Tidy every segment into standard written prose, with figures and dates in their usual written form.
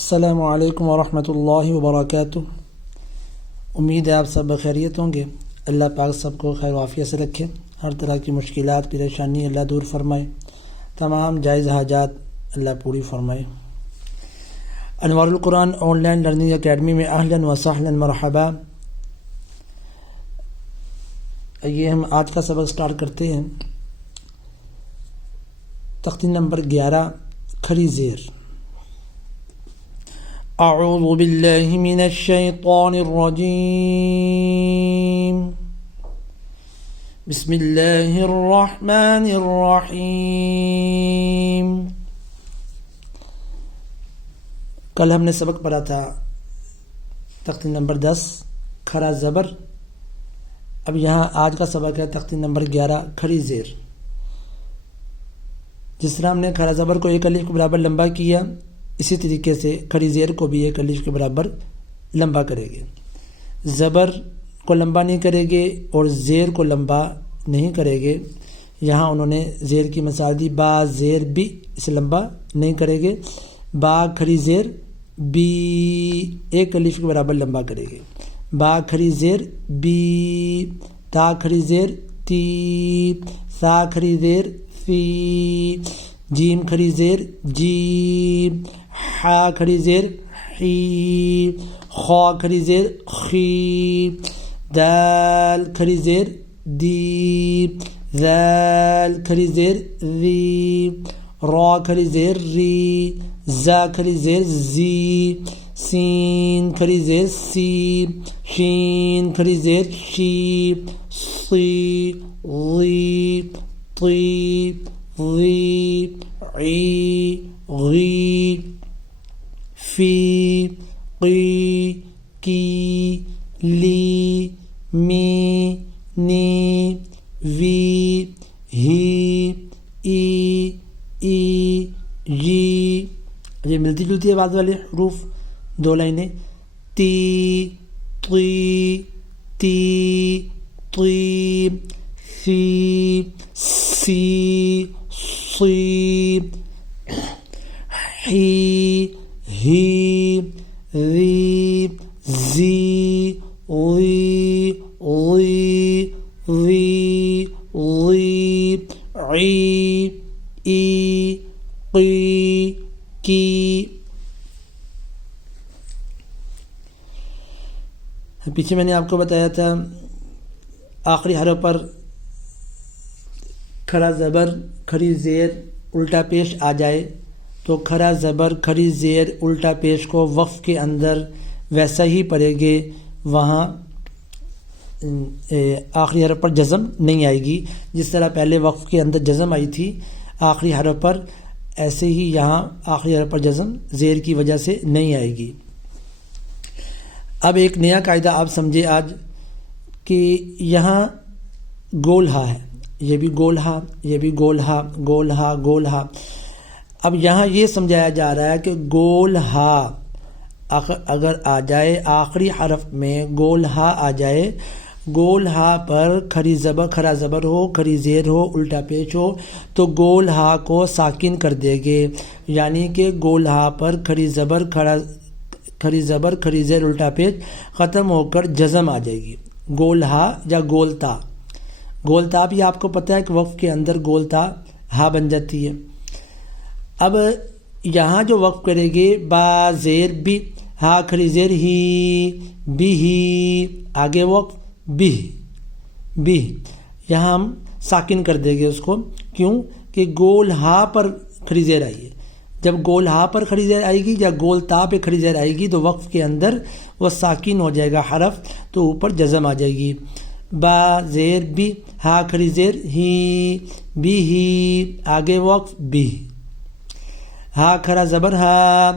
السلام علیکم ورحمۃ اللہ وبرکاتہ۔ امید ہے آپ سب بخیریت ہوں گے۔ اللہ پاک سب کو خیر و عافیت سے رکھے، ہر طرح کی مشکلات پریشانی اللہ دور فرمائے، تمام جائز حاجات اللہ پوری فرمائے۔ انوار القرآن آن لائن لرننگ اکیڈمی میں اہلا و سہلا مرحبا۔ یہ ہم آج کا سبق سٹارٹ کرتے ہیں۔ تختی نمبر 11 کھری زیر۔ اعوذ باللہ من الشیطان الرجیم، بسم اللہ الرحمن الرحیم۔ کل ہم نے سبق پڑھا تھا تختی نمبر 10 کھرا زبر۔ اب یہاں آج کا سبق ہے تختی نمبر 11 کھری زیر۔ جس طرح ہم نے کھرا زبر کو ایک الف کے برابر لمبا کیا، اسی طریقے سے کھری زیر کو بھی ایک الف کے برابر لمبا کرے گے۔ زبر کو لمبا نہیں کرے گے اور زیر کو لمبا نہیں کرے گے۔ یہاں انہوں نے زیر کی مثال دی، با زیر بی، اسے لمبا نہیں کرے گے۔ با کھری زیر بی ایک الف کے برابر لمبا کرے گے۔ با کھری زیر بی، تا کھری زیر تی، سا کھری زیر سی، جیم کھری زیر جیم، حا کھری زیر حی، خا کھری زیر خی، دال کھری زیر دی، ذال کھری زیر ذی، را کھری زیر ری، زا کھری زیر زی، سین کھری زیر سی، شین کھری زیر شی، صی، ضی، طی، ضی، عی، غی، فی، قی، کی، لی، می، نی، وی، ہی، ای، جی۔ یہ ملتی جلتی آواز والے حروف دو لائنیں، تی، طی، تی، طی، سی، سی، صی، حی، ہی، ذی، زی، غی، غی، ذی، ضی، عی، ای، قی، کی۔ پیچھے میں نے آپ کو بتایا تھا آخری حرف پر کھڑا زبر کھری زیر الٹا پیش آ جائے تو کھڑا زبر کھری زیر الٹا پیش کو وقف کے اندر ویسا ہی پڑھے گے، وہاں آخری حرف پر جزم نہیں آئے گی۔ جس طرح پہلے وقف کے اندر جزم آئی تھی آخری حرف پر، ایسے ہی یہاں آخری حرف پر جزم زیر کی وجہ سے نہیں آئے گی۔ اب ایک نیا قاعدہ آپ سمجھے آج کہ یہاں گول ہا ہے، یہ بھی گول ہا، یہ بھی گول ہا، گول ہا، گول ہا۔ اب یہاں یہ سمجھایا جا رہا ہے کہ گول ہا اگر آ جائے، آخری حرف میں گول ہا آ جائے، گول ہا پر کھری زبر کھرا زبر ہو، کھری زیر ہو، الٹا پیش ہو تو گول ہا کو ساکن کر دے گے، یعنی کہ گول ہا پر کھری زبر کھری زیر الٹا پیش ختم ہو کر جزم آ جائے گی۔ گول ہا یا گول تا، گول تا بھی آپ کو پتہ ہے کہ وقف کے اندر گول تا ہا بن جاتی ہے۔ اب یہاں جو وقف کرے گے با زیر بی، ہا کھری زیر ہی، بھی ہی، آگے وقف بھی، بھی، یہاں ہم ساکن کر دیں گے اس کو، کیوں کہ گول ہا پر کھری زیر آئی ہے۔ جب گول ہا پر کھری زیر آئے گی یا گول تا پہ کھری زیر آئے گی تو وقف کے اندر وہ ساکن ہو جائے گا حرف، تو اوپر جزم آ جائے گی۔ با زیر بی، ہا کھری زیر ہی، بھی ہی، آگے وقف بھی، ہا کھرا زبر ہا،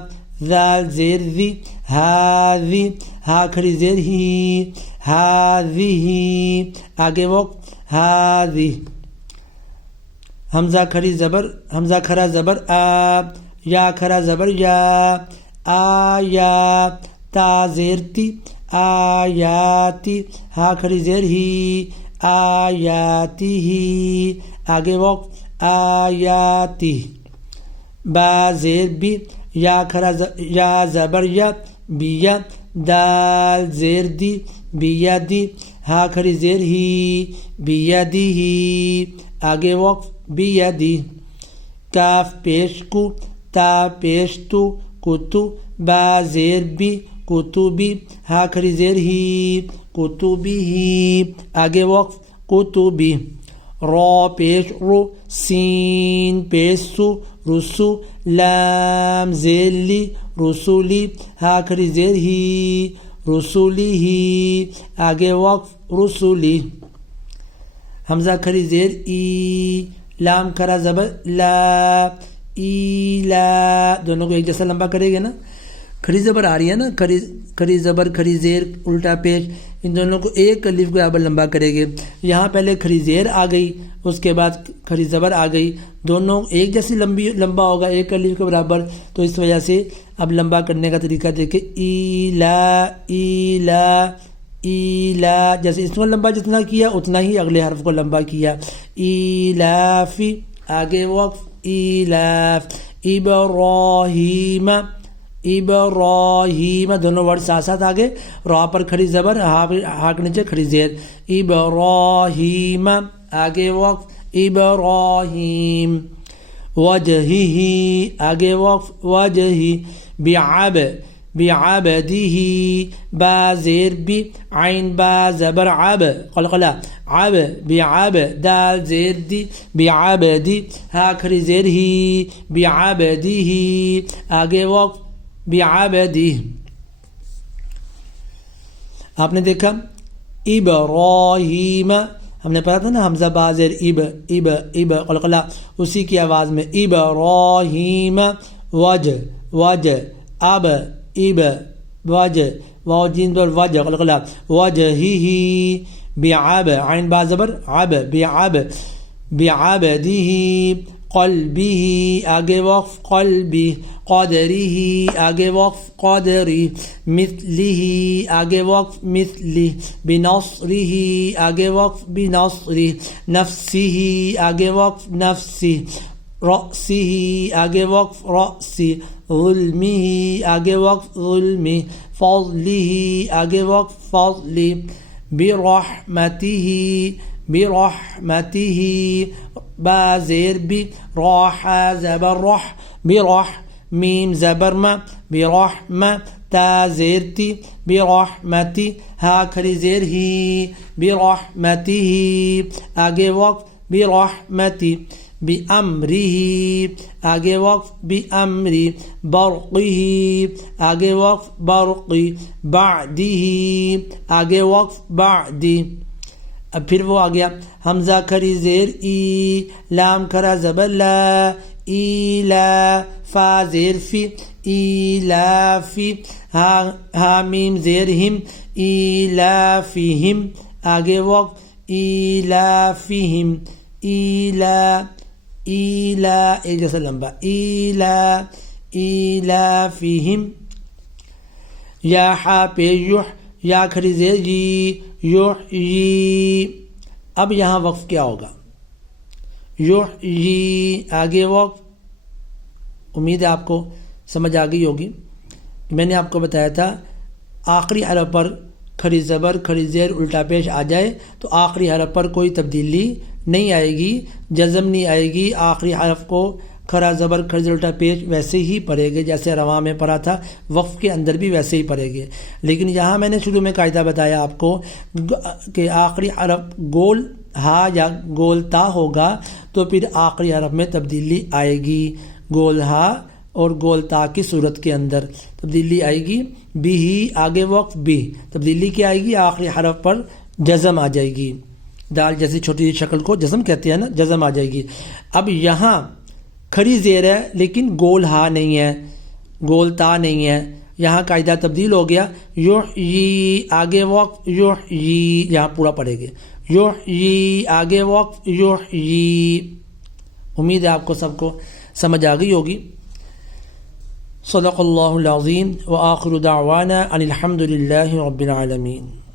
ذال زیر ذی، ہا ذی، ہا کھری زیر ہی، ہا ذی ہی، آگے وقف ہا ذی۔ حمزہ کھرا زبر آ، یا کھرا زبر یا، آ یا، تا زیر تی، آیاتی، ہا کھری زیر ہی، آیاتی ہی، آگے وقف آیاتی۔ با زیر بی، یا کھڑا یا زبر یا بیا دال زیر دی بیا دی ہا کھڑی زیر ہی بیا دی ہی آگے وقف بیا دی کاف پیش کو تا پیش تو کتو با زیر بی کتبی ہا کھڑی زیر ہی کتبی ہی آگے وقف کتبی را پیش رو سین پیش سو رسو لام زیر لی رسولی ہا کھڑی زیر ہی رسولی ہی آگے وقف رسولی حمزہ کھڑی زیر ای لام کھڑا زبر لا ای لا دونوں کو ایک جیسا لمبا کرے گے نا کھڑی زبر آ رہی ہے نا کھڑی زبر کھڑی زیر الٹا پیش ان دونوں کو ایک الف کو برابر لمبا کرے گے یہاں پہلے کھڑی زیر آ گئی اس کے بعد کھڑی زبر آ گئی دونوں ایک جیسی لمبا ہوگا ایک الف کے برابر تو اس وجہ سے اب لمبا کرنے کا طریقہ دیکھیں ایلا جیسے اس کو لمبا جتنا کیا اتنا ہی اگلے حرف کو لمبا کیا ایلافی آگے وقف ایلاف ابراہیم دونوں ورڈ ساتھ ساتھ آگے را پر کھڑی زبر ہا کے نیچے کھڑی زیر ابراہیم آگے وقف ابراہیم وجہی آگے وقف وجہی بعبدہ با زیر بی عین با زبر عب قلقلہ عب بعب دال زیر دی بعبدی ہا کھڑی زیر ہی بعبدہ آگے وقف بعبدہ آپ نے دیکھا ابراہیم ہم نے پڑھا تھا نا حمزہ با زیر اب قلقلہ اسی کی آواز میں ابراہیم وج اب وجہ واو جیم پر وجہ قلقلہ وجہہ بعب عین با زبر عب بعبدہ قلبہ آگے وقف قلبی قدرہ آگے وقف قدری مثلہ آگے وقف مثلی بنصرہ آگے وقف بنصری نفسہ آگے وقف نفسی رأسہ آگے وقف رأسی ظلمہ آگے وقف ظلمی فضلہ آگے وقف فضلی برحمتہ با زیر بی راح زبر رح برح میم زبر ما برحمہ تا زیر تی برحمتی ہا کھڑی زیر ہی برحمتہ آگے وقف برحمتی بأمرہ آگے وقف بأمری برقہ آگے وقف برقی بعدہ آگے وقف بعدی اب پھر وہ آ گیا حمزہ کھڑی زیر ای لام کھڑا زبر لا ایلا فا زیر فی ایلافی ہا میم زیر ہم ایلافہم آگے وقف ایلافہم ایلا ایک جیسا لمبا ایلافہم یا حا پہ یح یا کھڑی زیر یحیی اب یہاں وقف کیا ہوگا یحیی آگے وقف امید ہے آپ کو سمجھ آ گئی ہوگی میں نے آپ کو بتایا تھا آخری حرف پر کھڑی زبر کھڑی زیر الٹا پیش آ جائے تو آخری حرف پر کوئی تبدیلی نہیں آئے گی جزم نہیں آئے گی آخری حرف کو کھڑا زبر کھڑی زیر الٹا پیش ویسے ہی پڑھے گے جیسے رواں میں پڑھا تھا وقف کے اندر بھی ویسے ہی پڑھے گے لیکن یہاں میں نے شروع میں قاعدہ بتایا آپ کو کہ آخری حرف گول ہا یا گول تا ہوگا تو پھر آخری حرف میں تبدیلی آئے گی گول ہا اور گول تا کی صورت کے اندر تبدیلی آئے گی بھی ہی آگے وقف بھی تبدیلی کیا آئے گی آخری حرف پر جزم آ جائے گی دال جیسی چھوٹی شکل کو جزم کہتے ہیں نا جزم آ جائے گی اب یہاں کھڑی زیر ہے لیکن گول ہا نہیں ہے گول تا نہیں ہے یہاں قاعدہ تبدیل ہو گیا یحیی آگے وقف یحیی یہاں پورا پڑھے گے یحیی آگے وقف یحیی امید ہے آپ کو سب کو سمجھ آ گئی ہوگی صدق اللہ العظیم وآخر دعوانا ان الحمد للہ رب العالمین